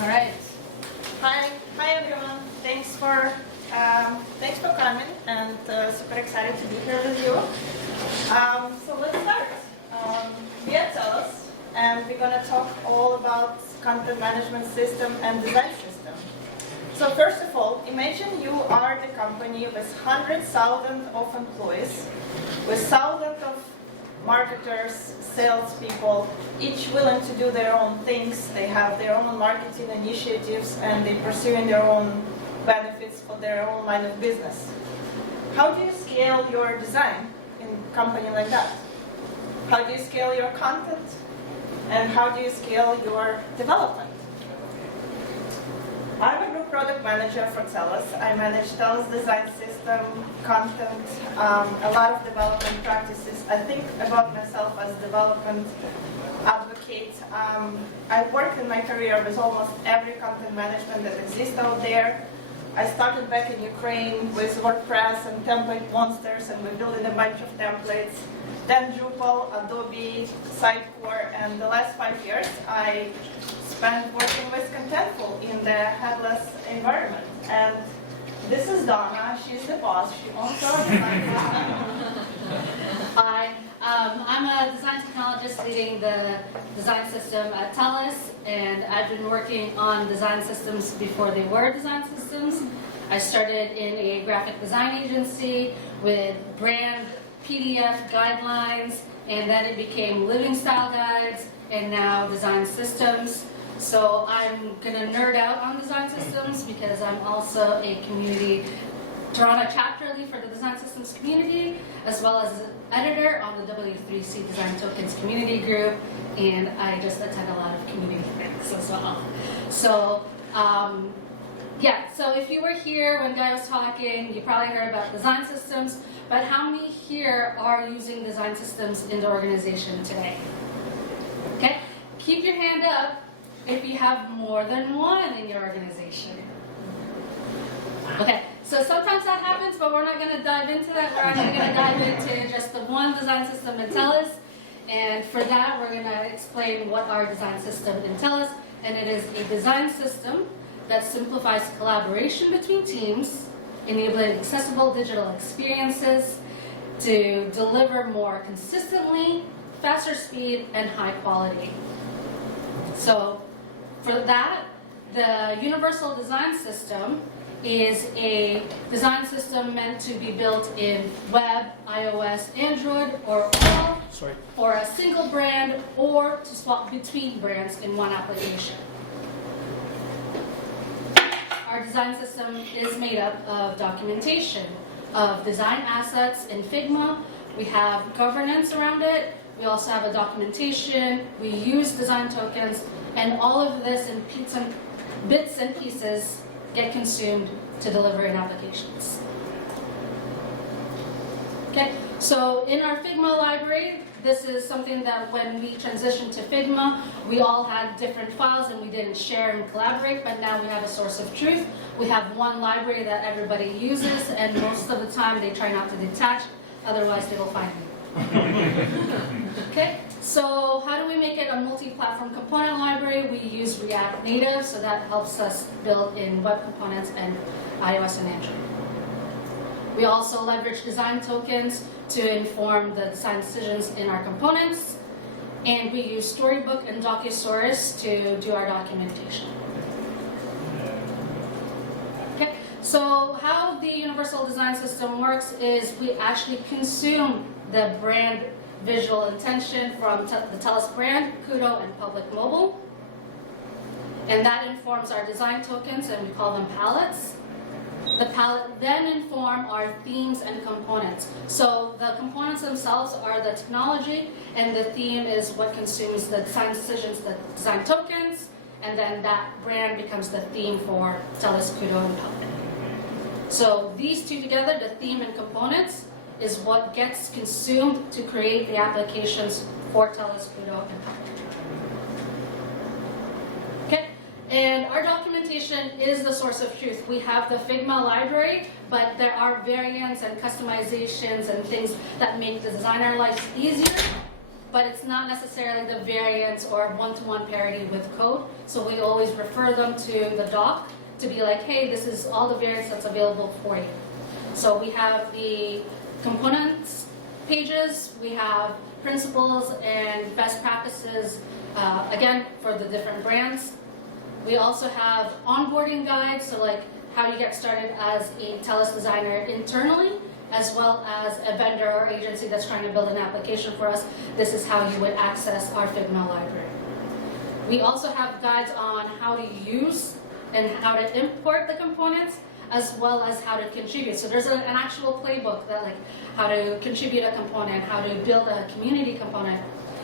All right. Hi everyone. Thanks for coming, and super excited to be here with you. So let's start. We are TELUS, and we're going to talk all about content management system and design system. So first of all, imagine you are the company with hundreds of thousands of employees, with thousands of marketers, salespeople, each willing to do their own things. They have their own marketing initiatives, and they're pursuing their own benefits for their own line of business. How do you scale your design in a company like that? How do you scale your content? And how do you scale your development? I'm a group product manager for TELUS. I manage TELUS design system, content, a lot of development practices. I think about myself as development advocate. I've worked in my career with almost every content management that exists out there. I started back in Ukraine with WordPress and template monsters, and we're building a bunch of templates. Then Drupal, Adobe, Sitecore, and the last 5 years I spent working with Contentful in the headless environment. And this is Donna. She's the boss. She owns our design system. Hi, I'm a design technologist leading the design system at TELUS, and I've been working on design systems before they were design systems. I started in a graphic design agency with brand PDF guidelines, and then it became living style guides, and now design systems. So I'm going to nerd out on design systems because I'm also a community Toronto chapter lead for the design systems community, as well as an editor on the W3C Design Tokens community group, and I just attend a lot of community events as well. So so if you were here when Guy was talking, you probably heard about design systems, but how many here are using design systems in the organization today? Okay, keep your hand up if you have more than one in your organization. Okay, so sometimes that happens, but we're not going to dive into that. We're actually going to dive into just the one design system in TELUS, and for that we're going to explain what our design system in TELUS, and it is a design system that simplifies collaboration between teams, enabling accessible digital experiences to deliver more consistently, faster speed, and high quality. So for that, the Universal Design System is a design system meant to be built in web, iOS, Android, or all, for a single brand, or to swap between brands in one application. Our design system is made up of documentation of design assets in Figma. We have governance around it. We also have a documentation. We use design tokens, and all of this in bits and pieces get consumed to deliver in applications. Okay, so in our Figma library, this is something that when we transitioned to Figma, we all had different files and we didn't share and collaborate, but now we have a source of truth. We have one library that everybody uses, and most of the time they try not to detach, otherwise they will find me. Okay, so how do we make it a multi-platform component library? We use React Native, so that helps us build in web components and iOS and Android. We also leverage design tokens to inform the design decisions in our components, and we use Storybook and Docusaurus to do our documentation. Okay, so how the Universal Design System works is we actually consume the brand visual intention from the TELUS brand, Kudo, and Public Mobile. And that informs our design tokens, and we call them palettes. The palette then inform our themes and components. So the components themselves are the technology, and the theme is what consumes the design decisions, the design tokens, and then that brand becomes the theme for TELUS, Kudo, and Public. So these two together, the theme and components, is what gets consumed to create the applications for TELUS, Kudo, and Public. Okay, and our documentation is the source of truth. We have the Figma library, but there are variants and customizations and things that make the designer life easier. but it's not necessarily the variants or one-to-one parity with code. So we always refer them to the doc to be like, hey, this is all the variants that's available for you. So we have the components pages, we have principles and best practices, again, for the different brands. We also have onboarding guides, so like how you get started as a TELUS designer internally, as well as a vendor or agency that's trying to build an application for us. This is how you would access our Figma library. We also have guides on how to use and how to import the components, as well as how to contribute. So there's an actual playbook that like how to contribute a component, how to build a community component.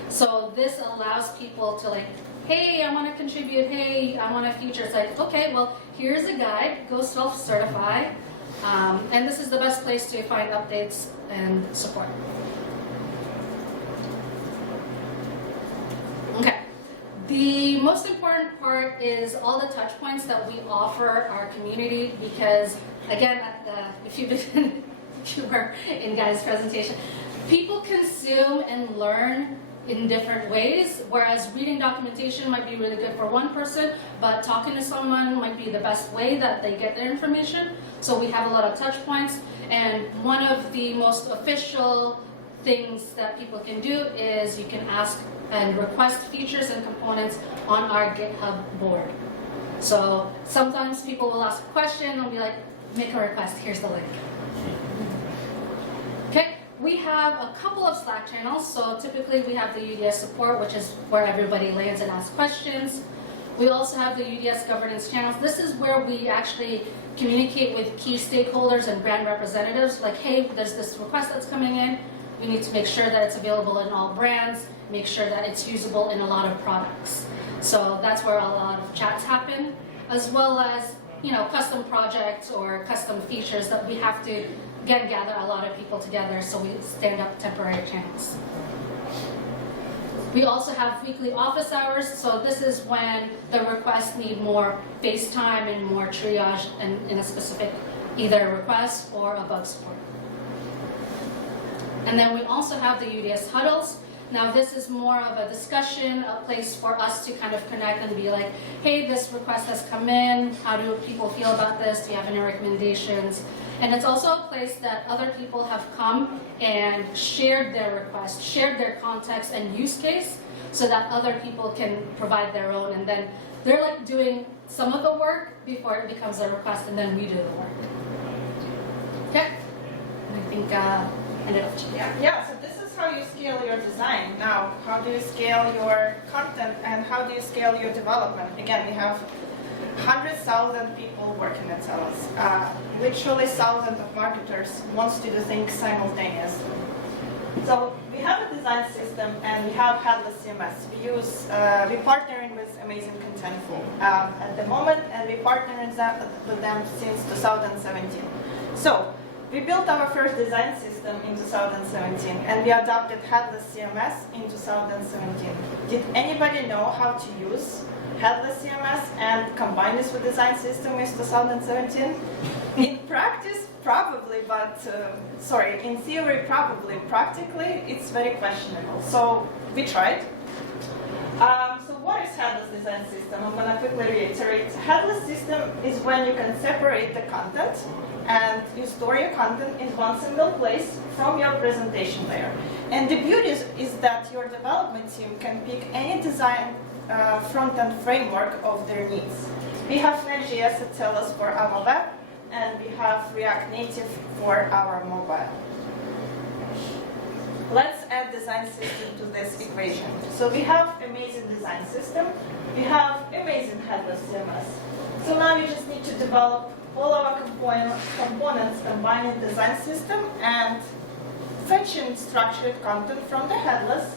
So this allows people to like, hey, I want to contribute, hey, I want a feature. It's like, okay, well, here's a guide, go self-certify. And this is the best place to find updates and support. Okay. The most important part is all the touch points that we offer our community because, again, if you were in Guy's presentation, people consume and learn in different ways, whereas reading documentation might be really good for one person, but talking to someone might be the best way that they get their information. So we have a lot of touch points, and one of the most official things that people can do is you can ask and request features and components on our GitHub board. So sometimes people will ask a question and be like, make a request, here's the link. Okay. We have a couple of Slack channels, so typically we have the UDS support, which is where everybody lands and asks questions. We also have the UDS governance channels. This is where we actually communicate with key stakeholders and brand representatives, like, hey, there's this request that's coming in. We need to make sure that it's available in all brands, make sure that it's usable in a lot of products. So that's where a lot of chats happen, as well as, you know, custom projects or custom features that we have to again gather a lot of people together, so we stand up temporary channels. We also have weekly office hours, so this is when the requests need more face time and more triage in a specific either request or a bug support. And then we also have the UDS huddles. Now this is more of a discussion, a place for us to kind of connect and be like, hey, this request has come in, how do people feel about this, do you have any recommendations? And it's also a place that other people have come and shared their request, shared their context and use case, so that other people can provide their own, and then they're like doing some of the work before it becomes a request, and then we do the work. Okay? And I think hand it off to you. Yeah, so this is how you scale your design. Now, how do you scale your content and how do you scale your development? Again, we have 100,000 people working at TELUS. Literally thousands of marketers wants to do things simultaneously. So we have a design system and we have Headless CMS. We're partnering with Amazing Contentful at the moment, and we partnered with them since 2017. So we built our first design system in 2017, and we adopted Headless CMS in 2017. Did anybody know how to use Headless CMS and combine this with design system in 2017? In practice, probably, but in theory, probably. Practically, it's very questionable. So we tried. So what is Headless design system? I'm going to quickly reiterate. Headless system is when you can separate the content and you store your content in one single place from your presentation layer. And the beauty is that your development team can pick any design front-end framework of their needs. We have Next.js at TELUS for our web, and we have React Native for our mobile. Let's add design system to this equation. So we have amazing design system, we have amazing Headless CMS. So now we just need to develop all our components combining design system and fetching structured content from the Headless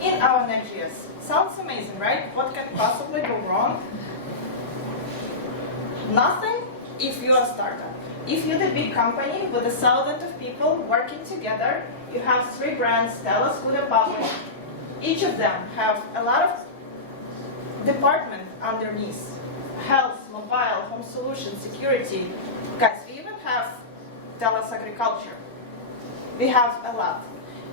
in our Next.js. Sounds amazing, right? What can possibly go wrong? Nothing if you're a startup. If you're the big company with 1,000 of people working together, you have 3 brands, TELUS, Food and Public. Each of them have a lot of departments underneath. Health, mobile, home solutions, security. Guys, we even have TELUS Agriculture. We have a lot.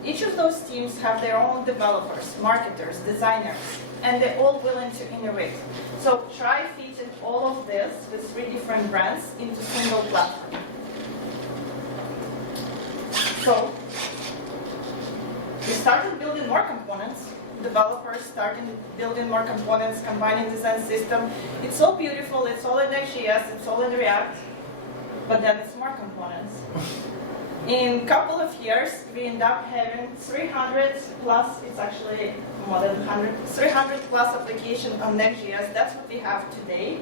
each of those teams have their own developers, marketers, designers, and they're all willing to innovate. So try fitting all of this with 3 different brands into a single platform. So we started building more components. Developers started building more components, combining design system. It's so beautiful, it's all in Next.js, it's all in React, but then it's more components. In a couple of years, we end up having 300 plus, it's actually more than 100, 300 plus applications on Next.js. That's what we have today.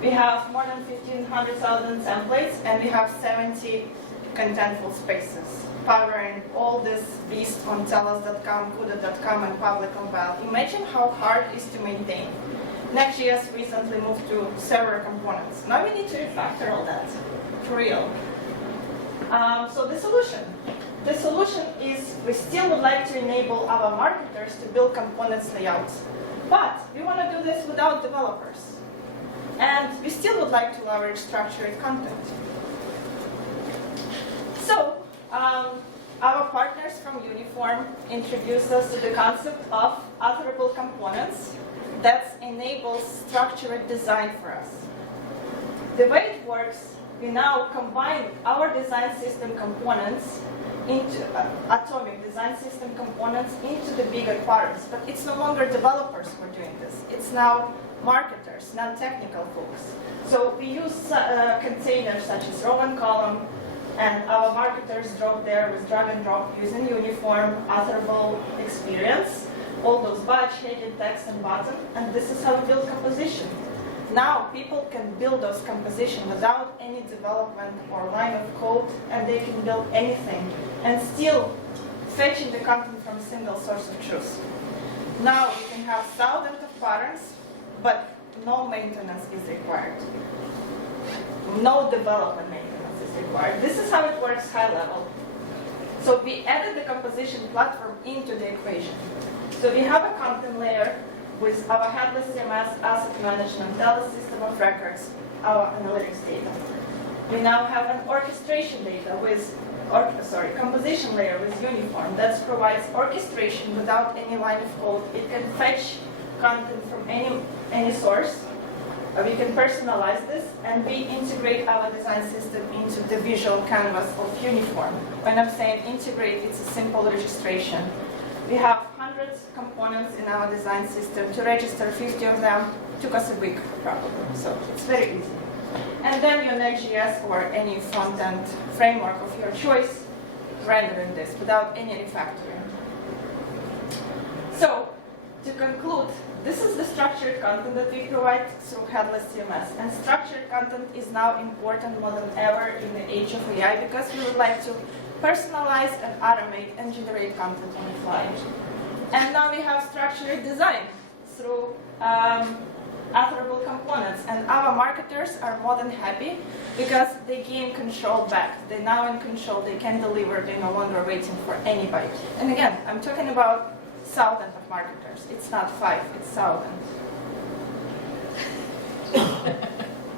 We have more than 1,500,000 templates, and we have 70 contentful spaces, powering all this beast on tellus.com, kuda.com, and public compile. Imagine how hard it is to maintain. Next.js recently moved to server components. Now we need to refactor all that, for real. So the solution is we still would like to enable our marketers to build components layouts, but we want to do this without developers. And we still would like to leverage structured content. So our partners from Uniform introduced us to the concept of authorable components that enables structured design for us. The way it works, we now combine our design system components into atomic design system components into the bigger parts. But it's no longer developers who are doing this. It's now marketers, non-technical folks. So we use containers such as row and column, and our marketers drop there with drag and drop using Uniform, authorable experience, all those badge, heading, text, and button, and this is how we build composition. Now people can build those compositions without any development or line of code, and they can build anything and still fetching the content from a single source of truth. Now we can have thousands of patterns, but no maintenance is required. No development maintenance is required. This is how it works high level. So we added the composition platform into the equation. So we have a content layer with our Headless CMS, asset management, data system of records, our analytics data. We now have an orchestration data with, composition layer with Uniform that provides orchestration without any line of code. It can fetch content from any source. We can personalize this, and we integrate our design system into the visual canvas of Uniform. When I'm saying integrate, it's a simple registration. We have hundreds of components in our design system. To register 50 of them took us a week, probably. So it's very easy. And then your Next.js or any front-end framework of your choice rendering this without any refactoring. So to conclude, this is the structured content that we provide through Headless CMS. And structured content is now important more than ever in the age of AI, because we would like to personalize and automate and generate content on the fly. And now we have structured design through authorable components. And our marketers are more than happy because they gain control back. They're now in control. They can deliver. They're no longer waiting for anybody. And again, I'm talking about thousands of marketers. It's not 5, it's thousands.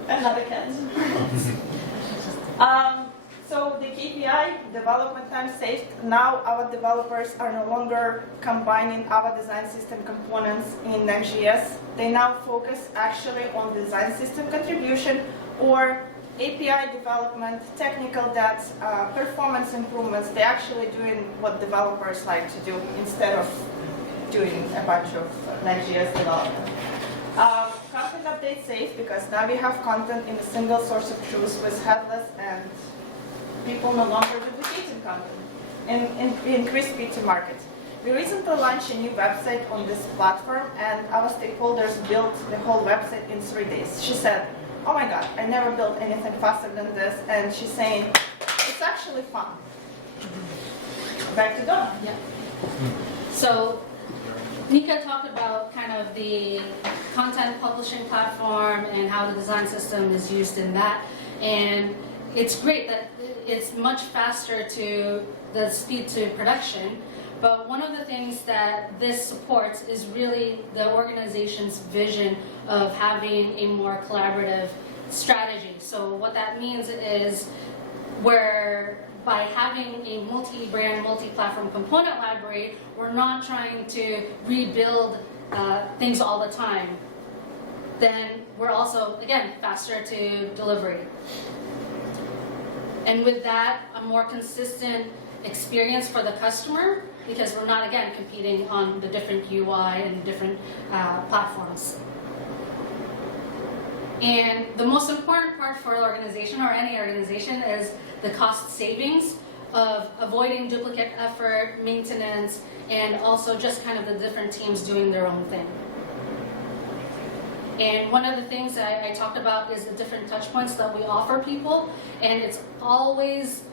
Another cat. So the KPI, development time saved. Now our developers are no longer combining our design system components in Next.js. They now focus actually on design system contribution or API development, technical debt, performance improvements. They're actually doing what developers like to do instead of doing a bunch of Next.js development. Content update safe, because now we have content in a single source of truth with Headless, and people no longer duplicating content, and we increase speed to market. We recently launched a new website on this platform, and our stakeholders built the whole website in 3 days. She said, oh my God, I never built anything faster than this, and she's saying, it's actually fun. Back to Donna. Yeah. So Nika talked about kind of the content publishing platform and how the design system is used in that. And it's great that it's much faster to the speed to production. But one of the things that this supports is really the organization's vision of having a more collaborative strategy. So what that means is where by having a multi-brand, multi-platform component library, we're not trying to rebuild things all the time. Then we're also, again, faster to delivery. And with that, a more consistent experience for the customer, because we're not, again, competing on the different UI and different platforms. And the most important part for an organization, or any organization, is the cost savings of avoiding duplicate effort, maintenance, and also just kind of the different teams doing their own thing. And one of the things that I talked about is the different touch points that we offer people, and it's always,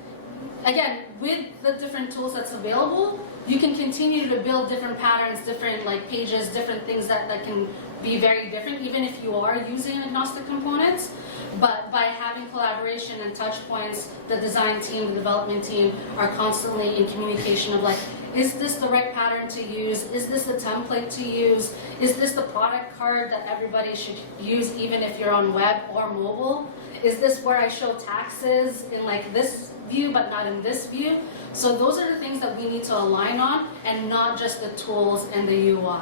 again, with the different tools that's available, you can continue to build different patterns, different like pages, different things that can be very different, even if you are using agnostic components. But by having collaboration and touch points, the design team, the development team are constantly in communication of like, is this the right pattern to use? Is this the template to use? Is this the product card that everybody should use even if you're on web or mobile? Is this where I show taxes in like this view but not in this view? So those are the things that we need to align on, and not just the tools and the UI.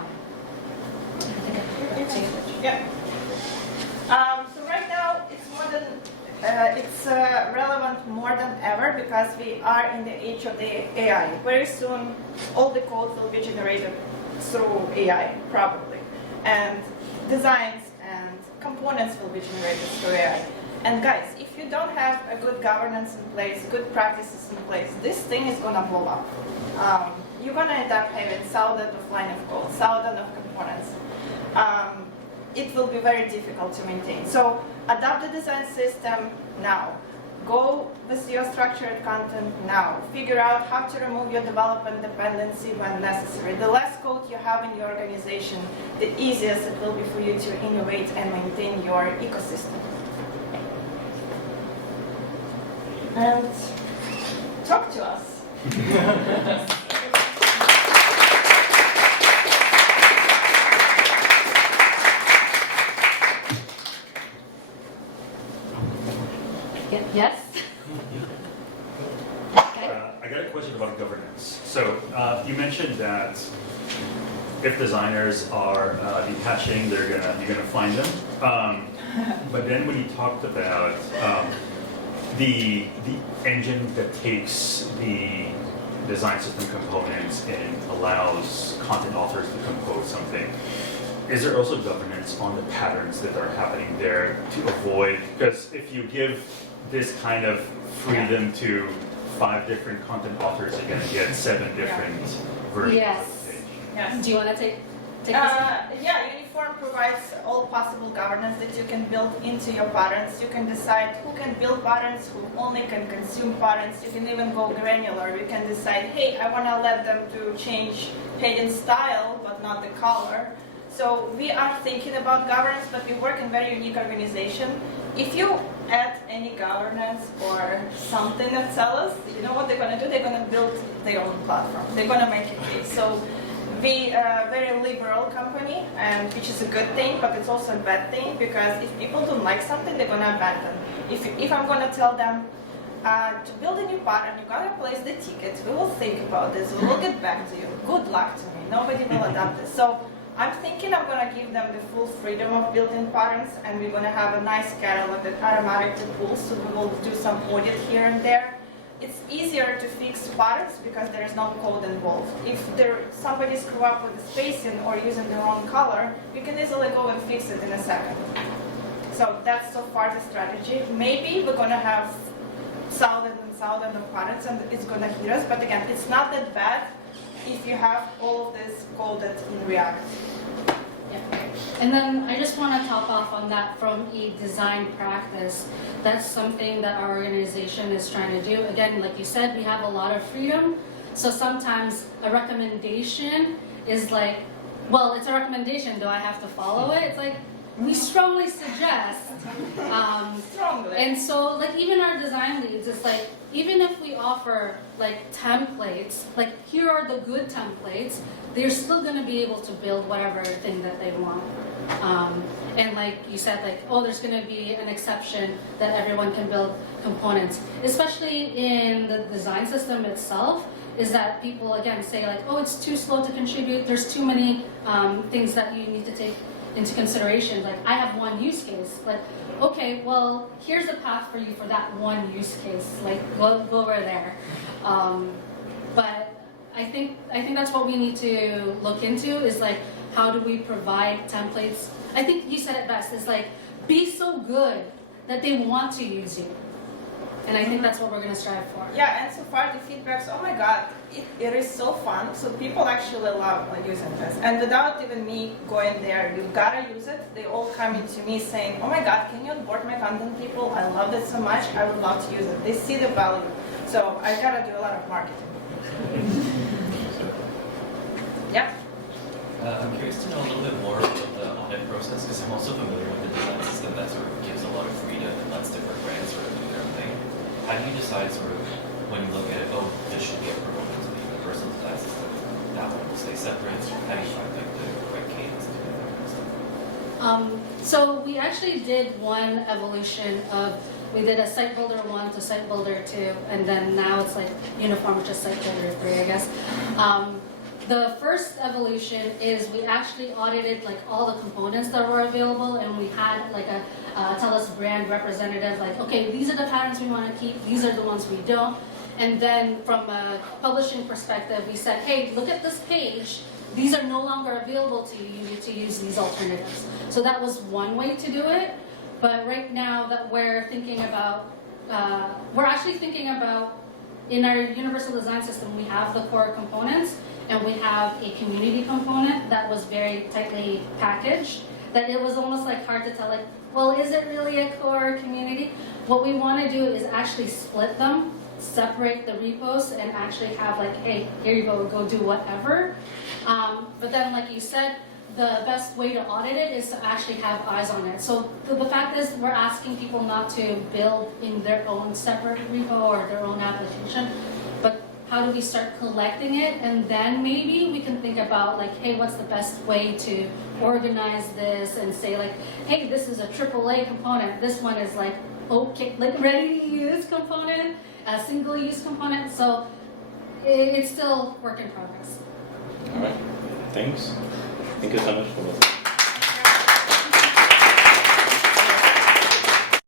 Yeah. So right now it's more than relevant more than ever because we are in the age of the AI. Very soon, all the code will be generated through AI, probably, and designs and components will be generated through AI. And guys, if you don't have a good governance in place, good practices in place, this thing is gonna blow up. You're gonna end up having thousands of lines of code, thousands of components. It will be very difficult to maintain. So adopt the design system now. Go with your structured content now. Figure out how to remove your development dependency when necessary. The less code you have in your organization, the easiest it will be for you to innovate and maintain your ecosystem. And talk to us. Yes? I got a question about governance. So you mentioned that if designers are detaching, you're gonna find them. But then when you talked about the engine that takes the design system components and allows content authors to compose something, is there also governance on the patterns that are happening there to avoid, because if you give this kind of freedom to 5 different content authors, you're going to get 7 different versions Yes. of the page. Yes. Do you want to take this? Yeah, Uniform provides all possible governance that you can build into your patterns. You can decide who can build patterns, who only can consume patterns. You can even go granular. You can decide, hey, I want to let them to change heading style, but not the color. So we are thinking about governance, but we work in very unique organization. If you add any governance or something that sells, you know what they're going to do? They're going to build their own platform. They're going to make it big. So we are a very liberal company, and which is a good thing, but it's also a bad thing because if people don't like something, they're going to abandon. If I'm going to tell them to build a new pattern, you got to place the ticket. We will think about this. We will get back to you. Good luck to me. Nobody will adopt this. So I'm thinking I'm going to give them the full freedom of building patterns, and we're going to have a nice catalog that automatically pulls, so we will do some audit here and there. It's easier to fix patterns because there is no code involved. If somebody screw up with the spacing or using the wrong color, you can easily go and fix it in a second. So that's so far the strategy. Maybe we're going to have thousands and thousands of patterns, and it's going to hit us, but again, it's not that bad if you have all of this coded in React. Yeah. And then I just want to top off on that from a design practice. That's something that our organization is trying to do. Again, like you said, we have a lot of freedom. So sometimes a recommendation is like, well, it's a recommendation. Do I have to follow it? It's like, we strongly suggest. Strongly. And so, like, even our design leads, it's like, even if we offer like templates, like here are the good templates, they're still going to be able to build whatever thing that they want. And like you said, like, oh, there's going to be an exception that everyone can build components, especially in the design system itself, is that people, again, say like, oh, it's too slow to contribute. There's too many things that you need to take into consideration. Like, I have one use case. Like, okay, well, here's a path for you for that one use case. Like, go over there. But I think that's what we need to look into, is like, how do we provide templates? I think you said it best, is like, be so good that they want to use you. And I think that's what we're going to strive for. Yeah, and so far the feedback's, oh my god, it is so fun. So people actually love using this. And without even me going there, you gotta use it. They all coming to me saying, oh my god, can you onboard my content people? I love it so much. I would love to use it. They see the value. So I gotta do a lot of marketing. Yeah. I'm curious to know a little bit more about the audit process, because I'm also familiar with the design system that sort of gives a lot of freedom and lets different brands sort of do their own thing. How do you decide sort of when you look at it, oh, this should get promoted to the universal design system, that one will stay separate? How do you find like the correct cadence to do that kind of stuff? So we actually did one evolution of, we did a site builder 1 to site builder 2, and then now it's like uniform, which is site builder 3, I guess. The first evolution is we actually audited like all the components that were available, and we had like a TELUS brand representative, like, okay, these are the patterns we want to keep, these are the ones we don't. And then from a publishing perspective, we said, hey, look at this page. These are no longer available to you. You need to use these alternatives. So that was one way to do it. But right now that we're thinking about, we're actually thinking about, in our universal design system, we have the core components, and we have a community component that was very tightly packaged, that it was almost like hard to tell, like, well, is it really a core community? What we want to do is actually split them, separate the repos, and actually have like, hey, here you go do whatever. But then, like you said, the best way to audit it is to actually have eyes on it. So the fact is, we're asking people not to build in their own separate repo or their own application, but how do we start collecting it? And then maybe we can think about like, hey, what's the best way to organize this and say like, hey, this is a AAA component. This one is like, okay, like ready to use component, a single use component. So it's still work in progress. All right, thanks. Thank you so much for listening.